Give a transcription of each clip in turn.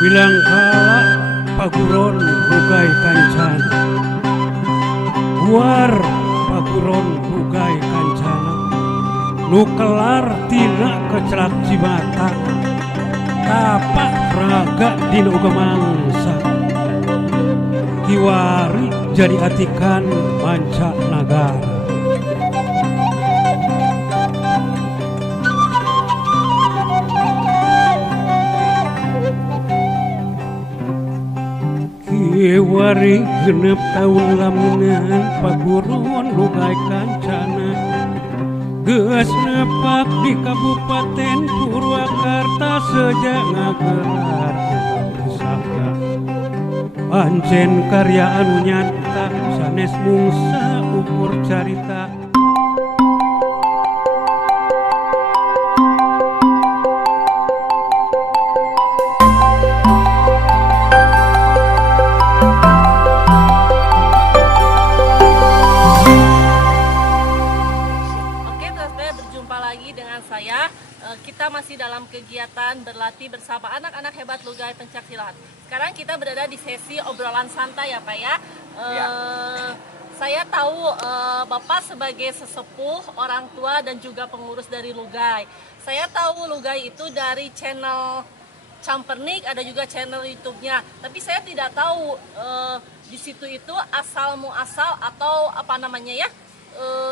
Bilang kala paguron hugay kancana, buar paguron hugay kancana, nukelar tina kecelak cibata, tapak raga dina uga mangsa, kiwari jadi atikan manca nagara. Kiwari genep tahun lamunan paguron hugay kancana, geus nepak di Kabupaten Purwakarta sejak ngagelar pusaka. Pancen karya anu nyata sanes mungsa ukur carita. Kita masih dalam kegiatan berlatih bersama anak-anak hebat Lugay Pencaksilat. Sekarang kita berada di sesi obrolan santai ya Pak ya. Saya tahu Bapak sebagai sesepuh, orang tua dan juga pengurus dari Lugay. Saya tahu Lugay itu dari channel Campernik, ada juga channel YouTube-nya. Tapi saya tidak tahu di situ itu asal muasal atau apa namanya ya,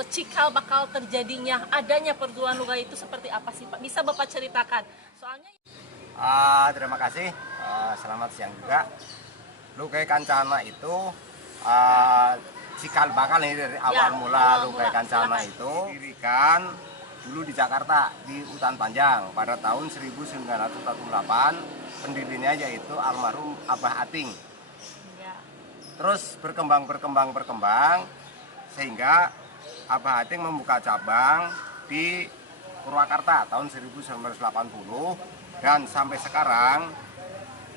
cikal bakal terjadinya adanya perguruan Lugay itu seperti apa sih Pak? Bisa Bapak ceritakan? Soalnya terima kasih, selamat siang juga. Lugay Kancana itu cikal bakal ini dari awal mula Lugay Kancana itu didirikan dulu di Jakarta di Utan Panjang pada tahun 1948. Pendirinya yaitu almarhum Abah Ating. Terus berkembang sehingga Abah Ating membuka cabang di Purwakarta tahun 1980 dan sampai sekarang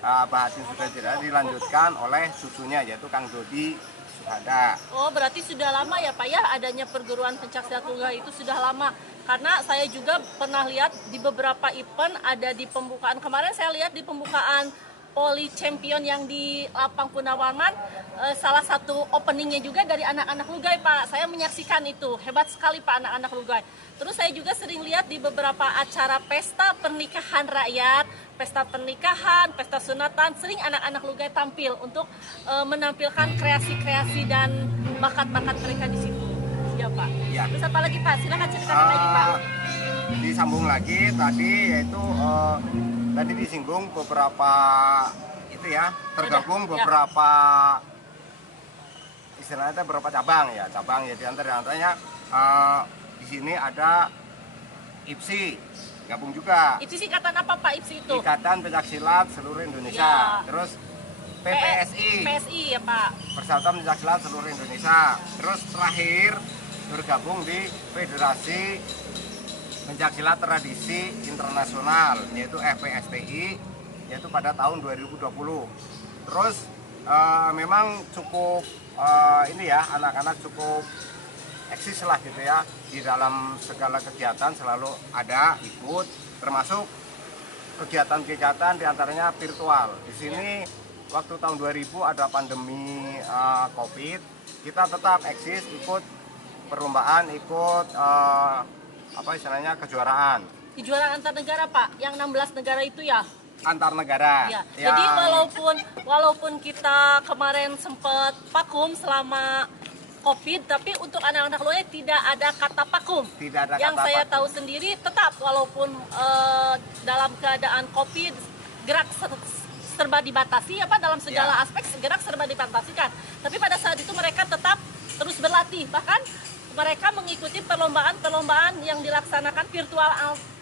Abah Ating sudah tidak dilanjutkan oleh cucunya yaitu Kang Dodi Suhada. Oh, berarti sudah lama ya Pak ya adanya perguruan pencaksilat Lugay itu sudah lama. Karena saya juga pernah lihat di beberapa event ada di pembukaan kemarin, saya lihat di pembukaan Poli Champion yang di Lapang Punawarman, salah satu openingnya juga dari anak-anak Lugay Pak. Saya menyaksikan itu, hebat sekali Pak anak-anak Lugay. Terus saya juga sering lihat di beberapa acara pesta pernikahan rakyat, pesta pernikahan, pesta sunatan, sering anak-anak Lugay tampil untuk menampilkan kreasi-kreasi dan bakat-bakat mereka di situ. Ya Pak. Ya. Terus apa lagi Pak? Silakan ceritakan lagi Pak. Disambung lagi tadi yaitu tadi disinggung beberapa itu ya, tergabung beberapa istilahnya beberapa cabang ya di antaranya di sini ada IPSI gabung juga. IPSI singkatan apa Pak IPSI itu? Ikatan Pencaksilat Seluruh Indonesia. Ya. Terus PSI ya Pak. Persatuan Pencaksilat Seluruh Indonesia. Terus terakhir bergabung di Federasi Pencaksilat Tradisi Internasional yaitu FPSTI yaitu pada tahun 2020. Terus memang cukup ini ya anak-anak cukup eksis lah gitu ya di dalam segala kegiatan selalu ada ikut termasuk kegiatan-kegiatan diantaranya virtual. Di sini waktu tahun 2000 ada pandemi COVID, kita tetap eksis ikut perlombaan, ikut apa istilahnya kejuaraan antar negara Pak, yang 16 negara itu ya? Antar negara ya. Jadi walaupun kita kemarin sempat vakum selama COVID, tapi untuk anak-anak Lugay tidak ada kata vakum. Tidak ada yang kata saya vakum. Tahu sendiri tetap walaupun dalam keadaan COVID gerak serba dibatasi apa dalam segala aspek gerak serba dibatasi kan. Tapi pada saat itu mereka tetap terus berlatih, bahkan mereka mengikuti perlombaan yang dilaksanakan virtual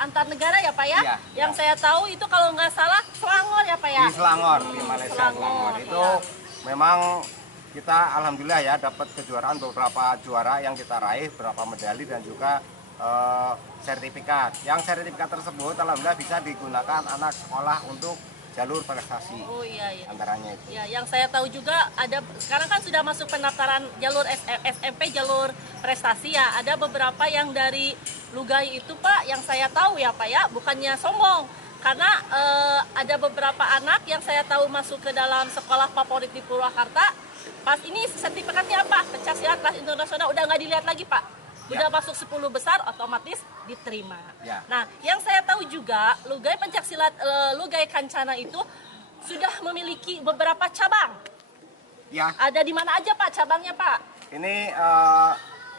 antar negara ya Pak ya? Yang saya tahu itu kalau nggak salah Selangor ya Pak ya? Di Selangor, di Malaysia Selangor. Itu memang kita alhamdulillah ya dapat kejuaraan beberapa juara yang kita raih, beberapa medali dan juga sertifikat. Yang sertifikat tersebut alhamdulillah bisa digunakan anak sekolah untuk jalur prestasi. Oh iya. Antaranya itu. Ya, yang saya tahu juga ada sekarang kan sudah masuk pendaftaran jalur SMP jalur prestasi ya. Ada beberapa yang dari Lugay itu Pak, yang saya tahu ya Pak ya, bukannya sombong. karena ada beberapa anak yang saya tahu masuk ke dalam sekolah favorit di Purwakarta. Pas ini sertifikatnya apa? Pencaksilat kelas internasional udah nggak dilihat lagi Pak. Udah masuk 10 besar otomatis diterima. Ya. Nah, yang saya tahu juga Lugai Pencaksilat Lugai Kancana itu sudah memiliki beberapa cabang. Ya. Ada di mana aja Pak cabangnya Pak? Ini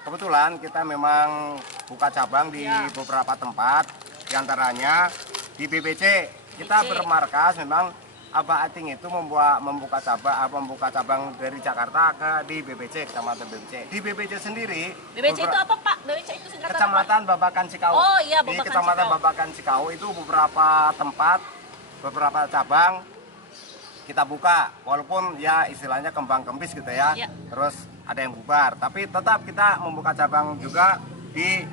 kebetulan kita memang buka cabang di beberapa tempat, diantaranya di BBC. Kita bermarkas memang Abah Ating itu membuka cabang dari Jakarta di BBC, Kecamatan BBC. Di BBC sendiri, BBC itu apa Pak? BBC itu singkatan Kecamatan apa? Babakan Cikau. Oh iya, di Babakan Kecamatan Cikau. Babakan Cikau itu beberapa tempat, beberapa cabang kita buka, walaupun ya istilahnya kembang kempis gitu ya. Terus ada yang bubar, tapi tetap kita membuka cabang juga di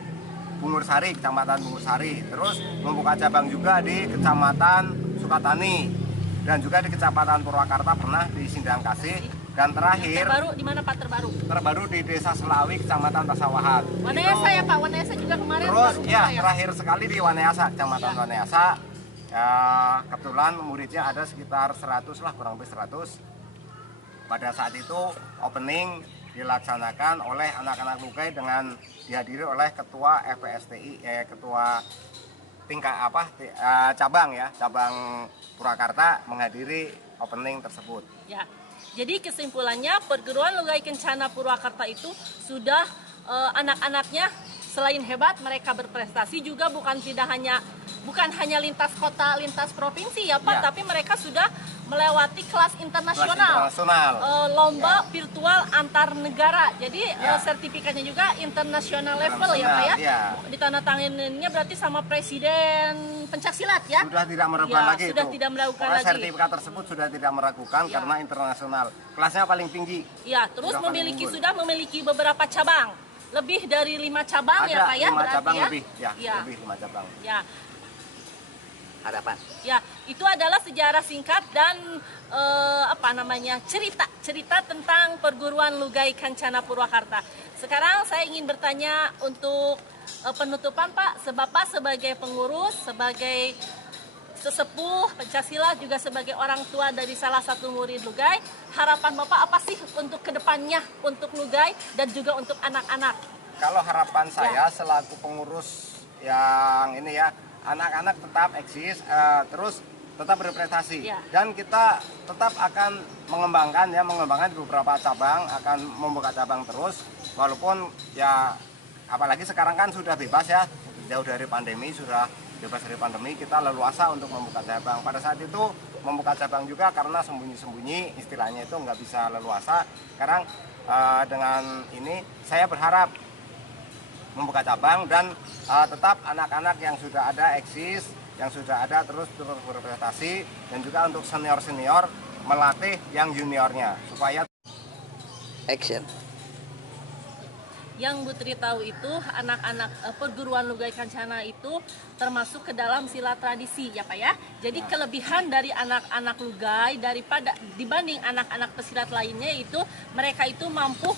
Bungur Sari, Kecamatan Bungur Sari. Terus membuka cabang juga di Kecamatan Sukatani dan juga di Kecamatan Purwakarta, pernah di Sindang Kasih. Dan terakhir Terbaru di mana Pak terbaru? Terbaru di Desa Selawi, Kecamatan Pasawahan. Wanayasa ya Pak, Wanayasa juga kemarin. Terus baru ya, buka terakhir sekali di Wanayasa, Kecamatan Wanayasa. Ya, kebetulan muridnya ada sekitar 100 lah, kurang lebih 100. Pada saat itu opening dilaksanakan oleh anak-anak Lugai dengan dihadiri oleh ketua FPSTI, ketua tingkat cabang ya, cabang Purwakarta menghadiri opening tersebut. Ya. Jadi kesimpulannya perguruan Lugai Kencana Purwakarta itu sudah anak-anaknya selain hebat mereka berprestasi juga bukan hanya lintas kota, lintas provinsi ya Pak, Ya. tapi mereka sudah melewati kelas internasional. Lomba virtual antar negara. Jadi sertifikatnya juga international level ya Pak ya. Ya. Ditandatanganinya berarti sama presiden pencaksilat ya. Sudah tidak meragukan lagi sudah itu. tidak meragukan Pokoknya lagi. sertifikat tersebut sudah tidak meragukan karena internasional. Kelasnya paling tinggi. Ya, terus Sudah paling unggul. sudah memiliki beberapa cabang. Lebih dari 5 cabang Ada ya Pak ya. 5 berarti cabang ya. lebih, ya, Ya. lebih 5 cabang. Ya. Harapan. Ya, itu adalah sejarah singkat dan cerita tentang perguruan Lugai Kancana Purwakarta. Sekarang saya ingin bertanya untuk penutupan Pak, Bapak sebagai pengurus, sebagai sesepuh Pencaksilat, juga sebagai orang tua dari salah satu murid Lugai, harapan Bapak apa sih untuk kedepannya untuk Lugai dan juga untuk anak-anak? Kalau harapan saya selaku pengurus yang ini ya, anak-anak tetap eksis, terus tetap berprestasi, dan kita tetap akan mengembangkan di beberapa cabang, akan membuka cabang terus, walaupun ya apalagi sekarang kan sudah bebas ya, jauh dari pandemi, sudah bebas dari pandemi, kita leluasa untuk membuka cabang. Pada saat itu membuka cabang juga karena sembunyi-sembunyi, istilahnya itu nggak bisa leluasa. Sekarang dengan ini saya berharap membuka cabang dan tetap anak-anak yang sudah ada eksis, yang sudah ada terus berprestasi, dan juga untuk senior-senior melatih yang juniornya supaya action. Yang Bu Tri tahu itu anak-anak perguruan Lugai Kancana itu termasuk ke dalam silat tradisi ya Pak ya. Jadi kelebihan dari anak-anak Lugai dibanding anak-anak pesilat lainnya itu mereka itu mampu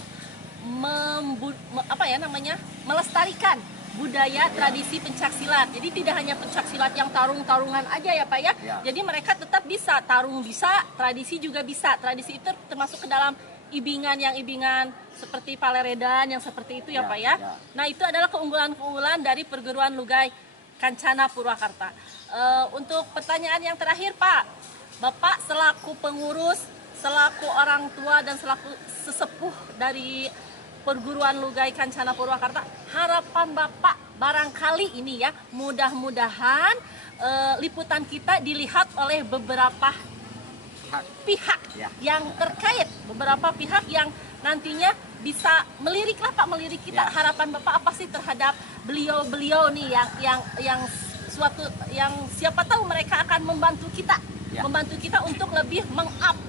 melestarikan budaya tradisi pencaksilat. Jadi tidak hanya pencaksilat yang tarung-tarungan aja ya Pak ya. Jadi mereka tetap bisa tarung, bisa tradisi juga bisa. Tradisi itu termasuk ke dalam ibingan seperti paleredan yang seperti itu ya Pak ya. Nah itu adalah keunggulan-keunggulan dari perguruan Lugai Kancana Purwakarta. Untuk pertanyaan yang terakhir Pak, Bapak selaku pengurus, selaku orang tua dan selaku sesepuh dari perguruan Lugai Kancana Purwakarta, harapan Bapak barangkali ini ya, mudah-mudahan liputan kita dilihat oleh beberapa pihak yang terkait, beberapa pihak yang nantinya bisa melirik kita. Harapan Bapak apa sih terhadap beliau-beliau nih yang siapa tahu mereka akan membantu kita untuk lebih meng-up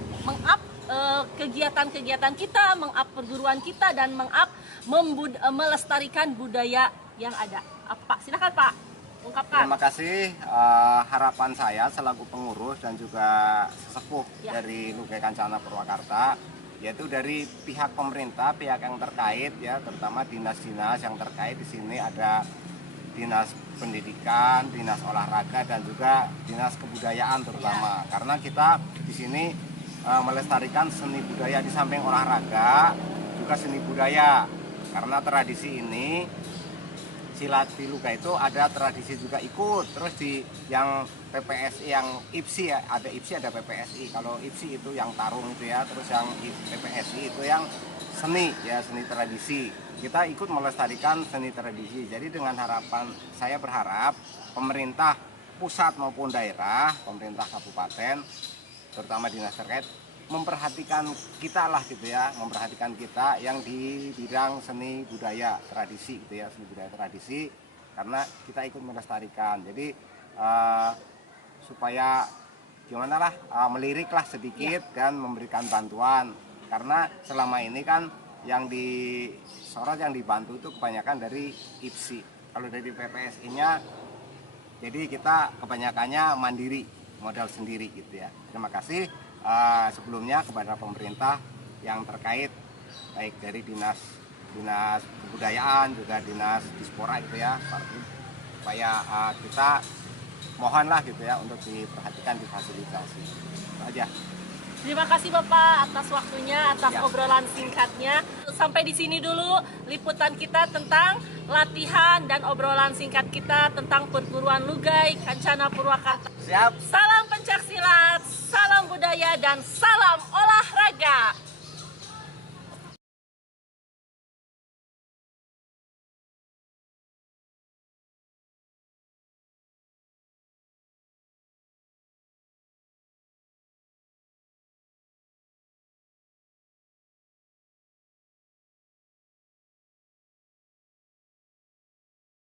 kegiatan-kegiatan kita, meng-up perguruan kita, dan meng-up melestarikan budaya yang ada. Pak, silakan Pak, ungkapkan. Terima kasih. Harapan saya selaku pengurus dan juga sesepuh dari Lugai Kancana Purwakarta, yaitu dari pihak pemerintah, pihak yang terkait ya, terutama dinas-dinas yang terkait. Di sini ada dinas pendidikan, dinas olahraga, dan juga dinas kebudayaan terutama. Karena kita di sini melestarikan seni budaya di samping olahraga, juga seni budaya. Karena tradisi ini silat piluga itu ada tradisi juga ikut. Terus di yang PPSI, yang IPSI ya, ada IPSI ada PPSI. Kalau IPSI itu yang tarung itu ya, terus yang PPSI itu yang seni ya, seni tradisi. Kita ikut melestarikan seni tradisi. Jadi dengan harapan, saya berharap pemerintah pusat maupun daerah, pemerintah kabupaten, terutama dinas terkait, memperhatikan kita lah gitu ya, memperhatikan kita yang di bidang seni budaya tradisi gitu ya, seni budaya tradisi, karena kita ikut melestarikan. Jadi supaya gimana lah, melirik lah sedikit dan memberikan bantuan, karena selama ini kan yang disorot, yang dibantu itu kebanyakan dari IPSI. Kalau dari PPSI-nya, jadi kita kebanyakannya mandiri, modal sendiri gitu ya. Terima kasih sebelumnya kepada pemerintah yang terkait, baik dari dinas kebudayaan, juga dinas dispora gitu ya, supaya kita mohonlah gitu ya untuk diperhatikan, difasilitasi. Itu aja. Terima kasih Bapak atas waktunya, atas Ya. obrolan singkatnya. Sampai di sini dulu liputan kita tentang latihan dan obrolan singkat kita tentang perguruan Lugai Kencana Purwakarta. Siap. Salam pencaksilat, salam budaya, dan salam olahraga.